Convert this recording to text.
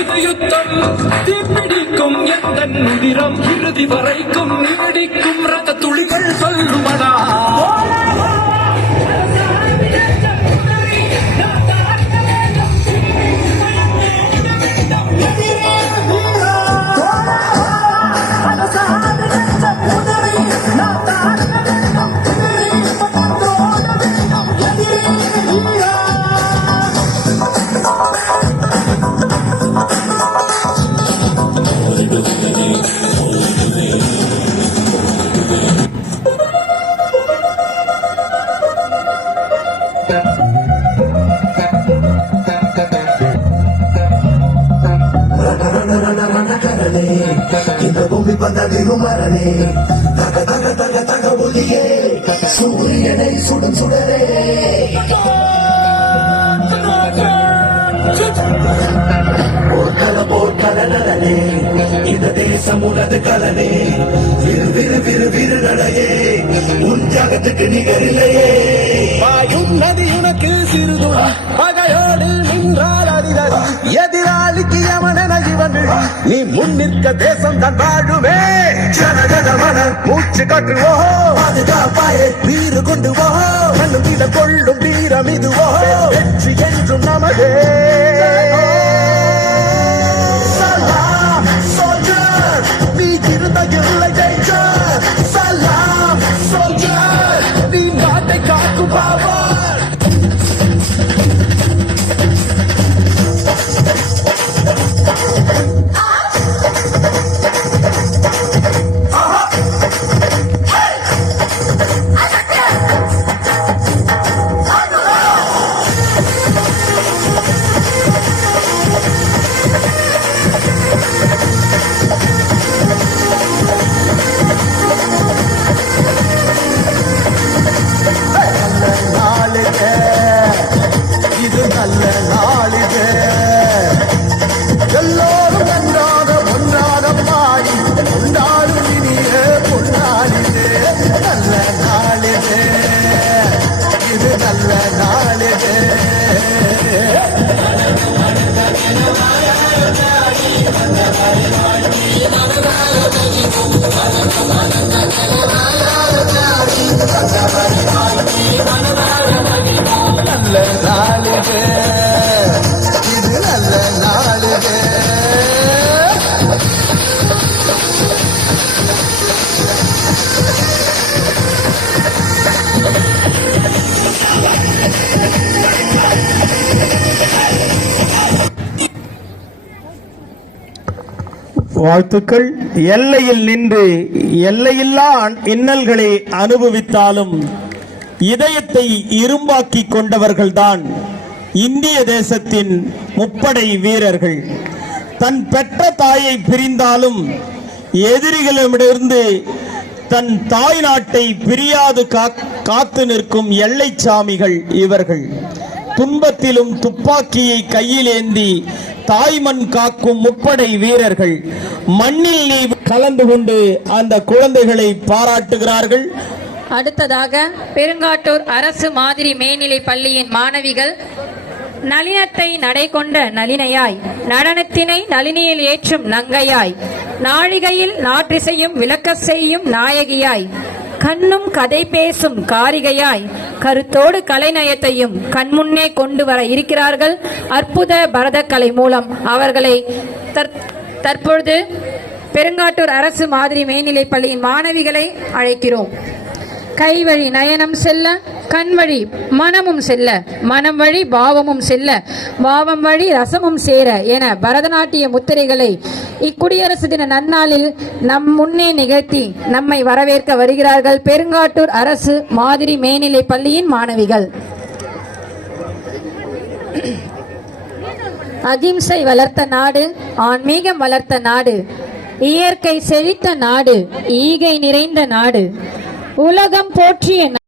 இது யுத்தம் தீப்பிடிக்கும் எந்த உதிரம் இறுதி வரைக்கும் நீடிக்கும் ரத்த துளிகள் சொல்லுமடா. இந்த பூமி பந்ததிரும் மரணே தக தக தக தக ஒளியே சூரியனை சுடும் சுடரே போர்க்கள நலனே இந்த தேசம் உனது கலனே விரு விரு விரு விரு நடையே உன் தியாகத்துக்கு நிகரில்லையே. பாயும் நதி உனக்கு சிறுதுணி பகையோடு நின்றால் அதிகாரி எதிராளிக்கு யமனென இவன் நீ முன்னிற்க தேசம் தான் வாழுமே. ஜனகணமன மூச்சு காட்டுவோ பாதுகாப்பாயே வீறு கொண்டு வோ மண்ணும் இட கொள்ளும் வீரம் இதுவோ வெற்றி என்றும் நமதே. நீ இருந்த இல்லை ஜெயிச்சர் சலாம் சோல்ஜர் நீ நாட்டை காக்கும் பாவா. இது நல்ல நாளிது எல்லோரும் நன்றாக ஒன்றாக பாடி கொண்டாடும் இனிய பொன்னாளிது. நல்ல நாளிது இது நல்ல நாளிது. நல்ல நாளிது இது நல்ல நாளிது. வாழ்த்துக்கள். எல்லையில் நின்று எல்லையில்லா இன்னல்களை அனுபவித்தாலும் இதயத்தை இரும்பாக்கி கொண்டவர்கள்தான் இந்திய தேசத்தின் முப்படை வீரர்கள். தன் பெற்ற தாயை பிரிந்தாலும் எதிரிகளிடமிருந்து தன் தாய் நாட்டை பிரியாது காத்து நிற்கும் எல்லை சாமிகள் இவர்கள். துன்பத்திலும் துப்பாக்கியை கையில் ஏந்தி தாய்மண் காக்கும் முப்படை வீரர்கள். மண்ணில் நீ கலந்து கொண்டு அந்த குழந்தைகளை பாராட்டுகிறார்கள். அடுத்ததாக பெருங்காட்டூர் அரசு மாதிரி மேல்நிலை பள்ளியின் மாணவிகள் நளினத்தை நடை கொண்ட நளினையாய் நடனத்தினை நளினியில் ஏற்றும் நங்கையாய் நாழிகையில் நாற்றிசையும் விளக்க செய்யும் நாயகியாய் கண்ணும் கதை பேசும் காரிகையாய் கருத்தோடு கலைநயத்தையும் கண்முன்னே கொண்டு வர இருக்கிறார்கள். அற்புத பரதக்கலை மூலம் அவர்களை தற்பொழுது பெருங்காட்டூர் அரசு மாதிரி மேல்நிலை பள்ளியின் மாணவிகளை அழைக்கிறோம். கைவழி நயனம் செல்ல கண்வழி மனமும் செல்ல மனம் வழி பாவமும் செல்ல பாவம் வழி ரசமும் சேர என பரதநாட்டிய முத்திரைகளை இக்குடியரசு தின நன்னாளில் நம் முன்னே நிகழ்த்தி நம்மை வரவேற்க வருகிறார்கள் பெருங்காட்டூர் அரசு மாதிரி மேல்நிலை பள்ளியின் மாணவிகள். அகிம்சை வளர்த்த நாடு, ஆன்மீகம் வளர்த்த நாடு, இயற்கை செழித்த நாடு, ஈகை நிறைந்த நாடு, உலகம் போற்றிய